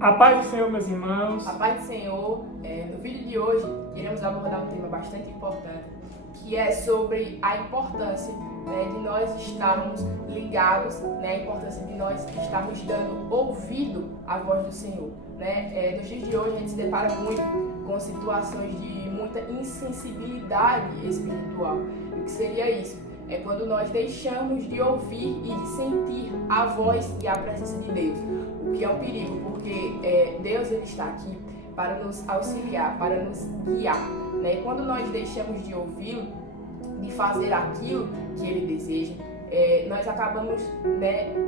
A paz do Senhor, meus irmãos. A paz do Senhor. No vídeo de hoje, iremos abordar um tema bastante importante, que é sobre a importância de nós estarmos ligados, a importância de nós estarmos dando ouvido à voz do Senhor. Nos dias de hoje, a gente se depara muito com situações de muita insensibilidade espiritual. E o que seria isso? É quando nós deixamos de ouvir e de sentir a voz e a presença de Deus. O que é um perigo, porque Deus ele está aqui para nos auxiliar, para nos guiar. E quando nós deixamos de ouvi-lo, de fazer aquilo que ele deseja, nós acabamos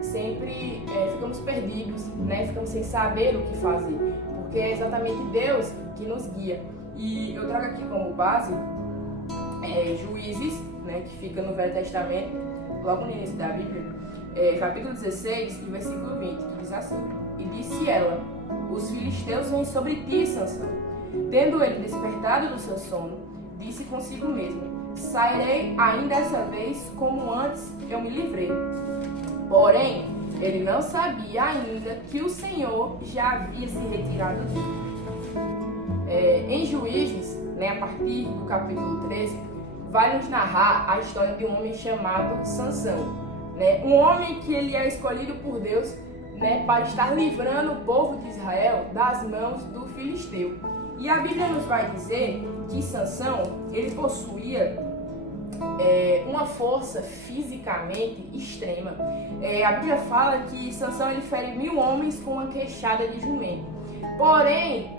sempre ficamos perdidos, ficamos sem saber o que fazer, porque é exatamente Deus que nos guia. E eu trago aqui como base Juízes, que fica no Velho Testamento, logo no início da Bíblia, capítulo 16, versículo 20, que diz assim: E disse ela: Os filisteus vêm sobre ti, Sansão. Tendo ele despertado do seu sono, disse consigo mesmo: Sairei ainda essa vez, como antes eu me livrei. Porém, ele não sabia ainda que o Senhor já havia se retirado dele. Em Juízes, a partir do capítulo 13, vai nos narrar a história de um homem chamado Sansão. Um homem que ele é escolhido por Deus para estar livrando o povo de Israel das mãos do filisteu. E a Bíblia nos vai dizer que Sansão ele possuía uma força fisicamente extrema. A Bíblia fala que Sansão ele fere 1000 homens com uma queixada de jumento. Porém,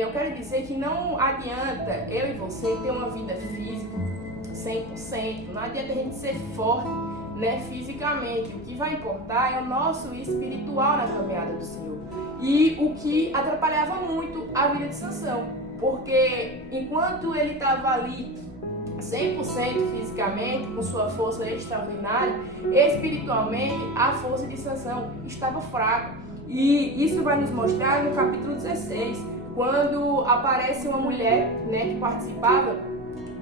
eu quero dizer que não adianta eu e você ter uma vida física 100%, não adianta a gente ser forte fisicamente. O que vai importar é o nosso espiritual na caminhada do Senhor. E o que atrapalhava muito a vida de Sansão, porque enquanto ele estava ali 100% fisicamente, com sua força extraordinária, espiritualmente a força de Sansão estava fraca. E isso vai nos mostrar no capítulo 16, quando aparece uma mulher que participava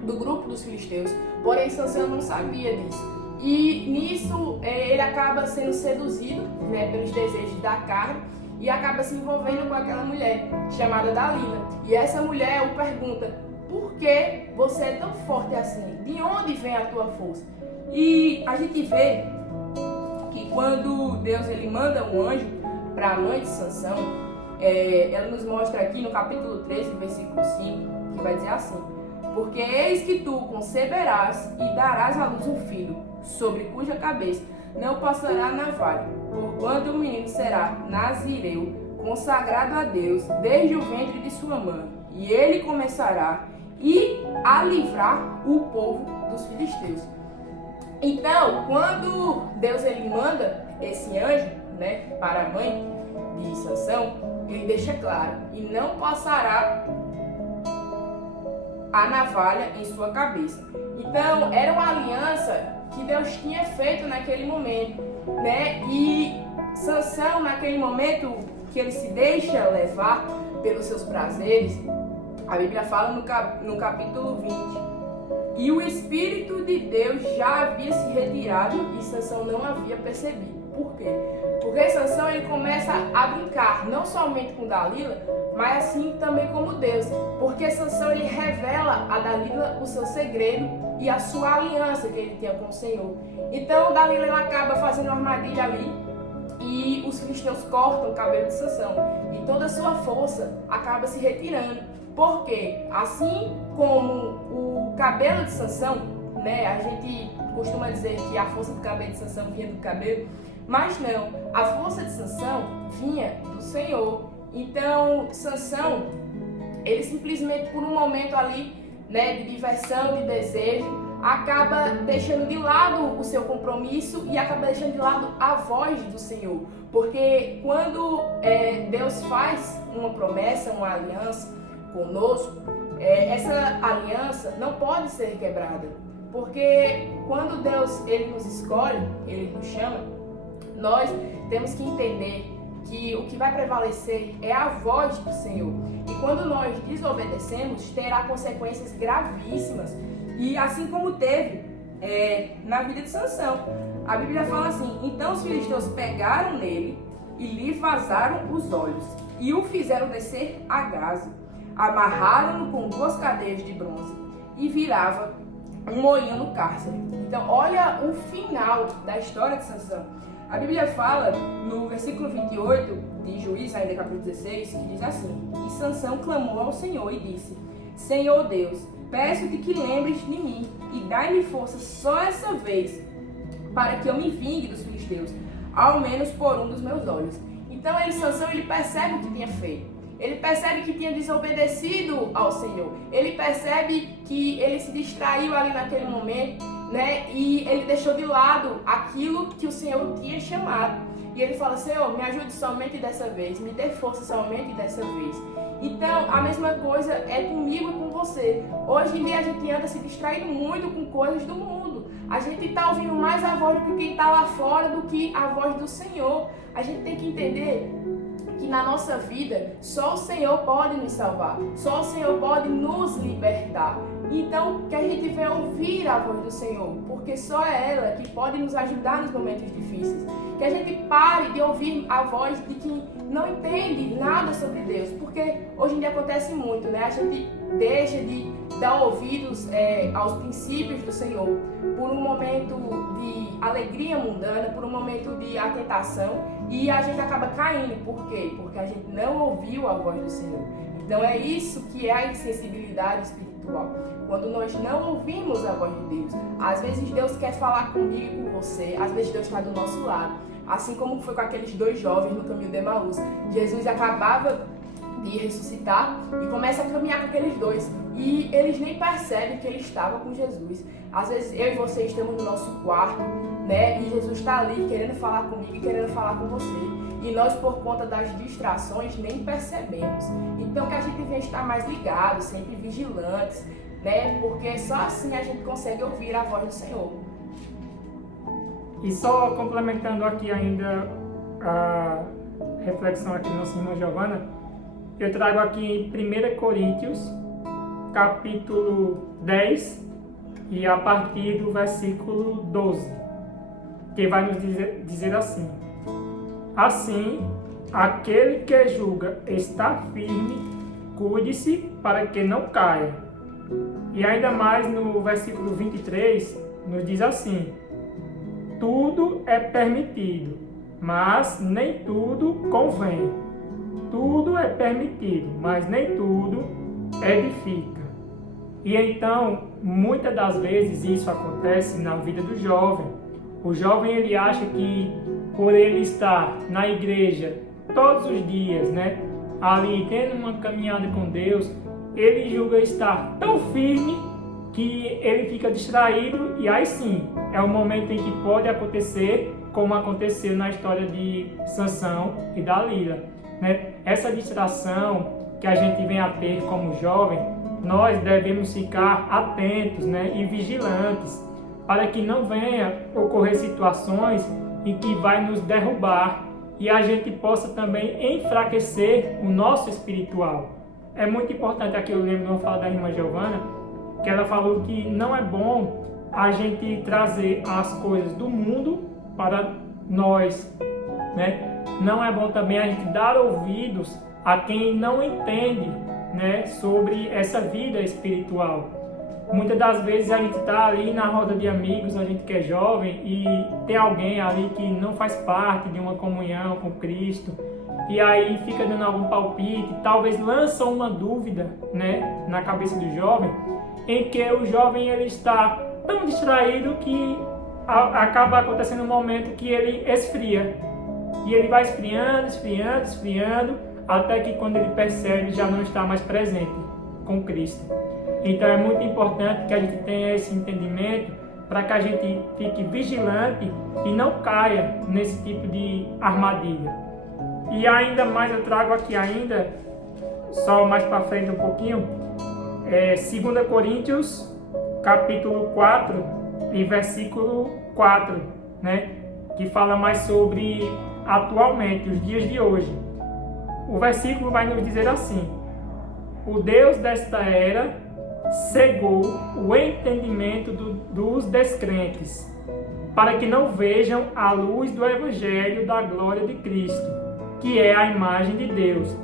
do grupo dos filisteus, porém Sansão não sabia disso. E nisso ele acaba sendo seduzido pelos desejos da carne e acaba se envolvendo com aquela mulher chamada Dalila. E essa mulher o pergunta: por que você é tão forte assim? De onde vem a tua força? E a gente vê que quando Deus ele manda um anjo para a mãe de Sansão, ela nos mostra aqui no capítulo 13, versículo 5, que vai dizer assim: Porque eis que tu conceberás e darás à luz um filho, sobre cuja cabeça não passará navalha, porquanto o menino será nazireu, consagrado a Deus desde o ventre de sua mãe, e ele começará a livrar o povo dos filisteus. Então, quando Deus ele manda esse anjo para a mãe de Sansão, ele deixa claro: e não passará a navalha em sua cabeça. Então, era uma aliança que Deus tinha feito naquele momento, E Sansão, naquele momento que ele se deixa levar pelos seus prazeres, a Bíblia fala no capítulo 20, e o Espírito de Deus já havia se retirado e Sansão não havia percebido. Por quê? Porque Sansão ele começa a brincar, não somente com Dalila, mas assim também como Deus. Porque Sansão ele revela a Dalila o seu segredo e a sua aliança que ele tinha com o Senhor. Então Dalila ela acaba fazendo uma armadilha ali e os filisteus cortam o cabelo de Sansão. E toda a sua força acaba se retirando. Porque assim como o cabelo de Sansão, a gente costuma dizer que a força do cabelo de Sansão vinha do cabelo, mas não, a força de Sansão vinha do Senhor. Então, Sansão, ele simplesmente por um momento ali, de diversão, de desejo, acaba deixando de lado o seu compromisso e acaba deixando de lado a voz do Senhor. Porque quando Deus faz uma promessa, uma aliança conosco, essa aliança não pode ser quebrada. Porque quando Deus ele nos escolhe, ele nos chama, nós temos que entender que o que vai prevalecer é a voz do Senhor. E quando nós desobedecemos, terá consequências gravíssimas. E assim como teve na vida de Sansão. A Bíblia fala assim: então os filisteus pegaram nele e lhe vazaram os olhos. e o fizeram descer a Gaza. Amarraram-no com 2 cadeias de bronze e virava um moinho no cárcere. Então, olha o final da história de Sansão. A Bíblia fala, no versículo 28 de Juízes, ainda capítulo 16, que diz assim: E Sansão clamou ao Senhor e disse: Senhor Deus, peço-te que lembres de mim e dai-me força só essa vez, para que eu me vingue dos filisteus, ao menos por um dos meus olhos. Então, Sansão, ele percebe o que tinha feito. Ele percebe que tinha desobedecido ao Senhor. Ele percebe que ele se distraiu ali naquele momento, né? E ele deixou de lado aquilo que o Senhor tinha chamado. E ele fala: Senhor, me ajude somente dessa vez. Me dê força somente dessa vez. Então, a mesma coisa é comigo e com você. Hoje em dia a gente anda se distraindo muito com coisas do mundo. A gente está ouvindo mais a voz de quem está lá fora do que a voz do Senhor. A gente tem que entender que na nossa vida só o Senhor pode nos salvar, só o Senhor pode nos libertar. Então, que a gente venha ouvir a voz do Senhor, porque só é ela que pode nos ajudar nos momentos difíceis. Que a gente pare de ouvir a voz de quem não entende nada sobre Deus, porque hoje em dia acontece muito, né? A gente deixa de dar ouvidos aos princípios do Senhor por um momento de alegria mundana, por um momento de atentação, e a gente acaba caindo. Por quê? Porque a gente não ouviu a voz do Senhor. Então é isso que é a insensibilidade espiritual. Quando nós não ouvimos a voz de Deus. Às vezes Deus quer falar comigo e com você, às vezes Deus está do nosso lado. Assim como foi com aqueles 2 jovens no caminho de Emaús. Jesus acabava de ressuscitar e começa a caminhar com aqueles 2. E eles nem percebem que ele estava com Jesus. Às vezes eu e você estamos no nosso quarto, né? E Jesus está ali querendo falar comigo e querendo falar com você. E nós, por conta das distrações, nem percebemos. Então que a gente venha estar mais ligado, sempre vigilantes, né? Porque só assim a gente consegue ouvir a voz do Senhor. E só complementando aqui ainda a reflexão aqui da nossa irmã Giovana, eu trago aqui em 1 Coríntios, capítulo 10, e a partir do versículo 12, que vai nos dizer assim: Assim, aquele que julga está firme, cuide-se para que não caia. E ainda mais no versículo 23, nos diz assim: Tudo é permitido, mas nem tudo convém. Tudo é permitido, mas nem tudo edifica. E então, muitas das vezes isso acontece na vida do jovem. O jovem, ele acha que por ele estar na igreja todos os dias, né, ali tendo uma caminhada com Deus, ele julga estar tão firme que ele fica distraído, e aí sim, é o momento em que pode acontecer como aconteceu na história de Sansão e Dalila, né? Essa distração que a gente vem a ter como jovem, nós devemos ficar atentos, né, e vigilantes, para que não venha ocorrer situações em que vai nos derrubar e a gente possa também enfraquecer o nosso espiritual. É muito importante, aqui eu lembro de uma fala da irmã Giovana, que ela falou que não é bom a gente trazer as coisas do mundo para nós, né? Não é bom também a gente dar ouvidos a quem não entende, né, sobre essa vida espiritual. Muitas das vezes a gente está ali na roda de amigos, a gente que é jovem, e tem alguém ali que não faz parte de uma comunhão com Cristo, e aí fica dando algum palpite, talvez lança uma dúvida, né, na cabeça do jovem, em que o jovem ele está tão distraído que acaba acontecendo um momento que ele esfria. E ele vai esfriando, até que quando ele percebe já não está mais presente com Cristo. Então é muito importante que a gente tenha esse entendimento para que a gente fique vigilante e não caia nesse tipo de armadilha. E ainda mais eu trago aqui ainda, só mais para frente um pouquinho, 2 Coríntios, capítulo 4 e versículo 4, né? Que fala mais sobre atualmente, os dias de hoje. O versículo vai nos dizer assim: O Deus desta era cegou o entendimento dos descrentes, para que não vejam a luz do Evangelho da glória de Cristo, que é a imagem de Deus,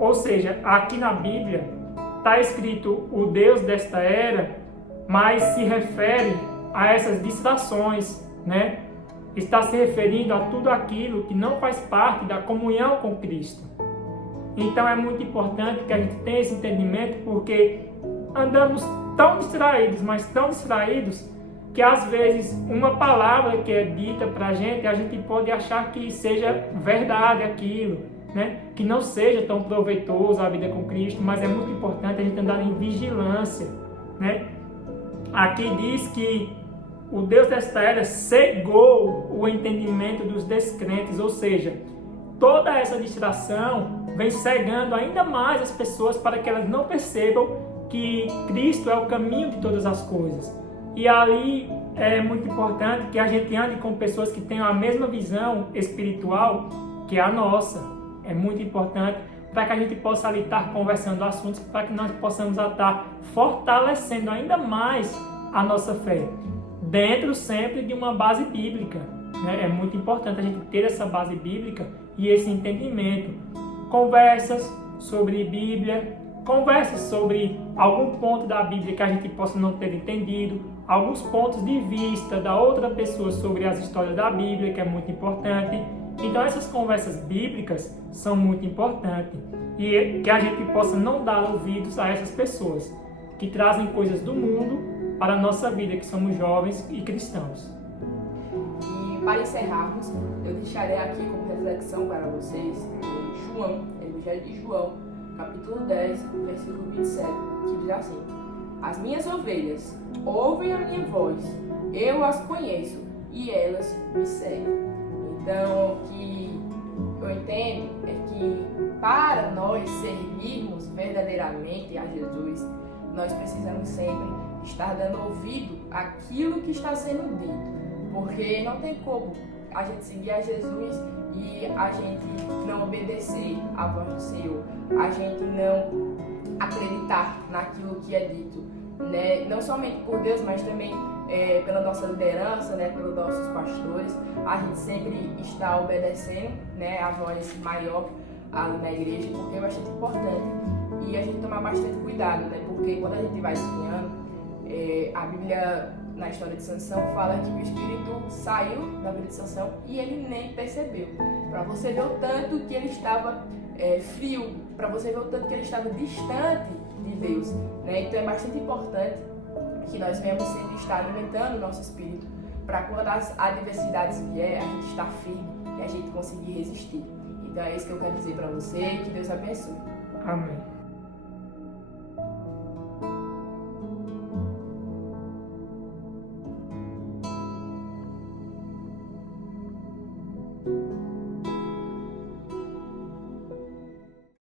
Ou seja, aqui na Bíblia está escrito o Deus desta era, mas se refere a essas distrações, né? Está se referindo a tudo aquilo que não faz parte da comunhão com Cristo. Então é muito importante que a gente tenha esse entendimento, porque andamos tão distraídos, mas tão distraídos, que às vezes uma palavra que é dita para a gente pode achar que seja verdade aquilo, né? Que não seja tão proveitoso a vida com Cristo, mas é muito importante a gente andar em vigilância, né? Aqui diz que o Deus desta era cegou o entendimento dos descrentes, ou seja, toda essa distração vem cegando ainda mais as pessoas para que elas não percebam que Cristo é o caminho de todas as coisas. E ali é muito importante que a gente ande com pessoas que tenham a mesma visão espiritual que a nossa. É muito importante para que a gente possa ali estar conversando assuntos, para que nós possamos estar fortalecendo ainda mais a nossa fé, dentro sempre de uma base bíblica, né? É muito importante a gente ter essa base bíblica e esse entendimento. Conversas sobre Bíblia, conversas sobre algum ponto da Bíblia que a gente possa não ter entendido, alguns pontos de vista da outra pessoa sobre as histórias da Bíblia, que é muito importante. Então essas conversas bíblicas são muito importantes e que a gente possa não dar ouvidos a essas pessoas que trazem coisas do mundo para a nossa vida, que somos jovens e cristãos. E para encerrarmos, eu deixarei aqui como reflexão para vocês João, Evangelho de João, capítulo 10, versículo 27, que diz assim: As minhas ovelhas ouvem a minha voz, eu as conheço e elas me seguem. Então, o que eu entendo é que para nós servirmos verdadeiramente a Jesus, nós precisamos sempre estar dando ouvido àquilo que está sendo dito, porque não tem como a gente seguir a Jesus e a gente não obedecer à voz do Senhor, a gente não acreditar naquilo que é dito, né? Não somente por Deus, mas também pela nossa liderança, né? Pelos nossos pastores. A gente sempre está obedecendo, né? A voz maior ali na igreja, porque é bastante importante e a gente tomar bastante cuidado, né? Porque quando a gente vai esfriando, a Bíblia, na história de Sansão, fala que o espírito saiu da vida de Sansão e ele nem percebeu. Para você ver o tanto que ele estava frio, para você ver o tanto que ele estava distante de Deus, né? Então é bastante importante que nós venhamos sempre estar alimentando o nosso espírito, para quando as adversidades vier, a gente estar firme e a gente conseguir resistir. Então é isso que eu quero dizer para você e que Deus abençoe. Amém.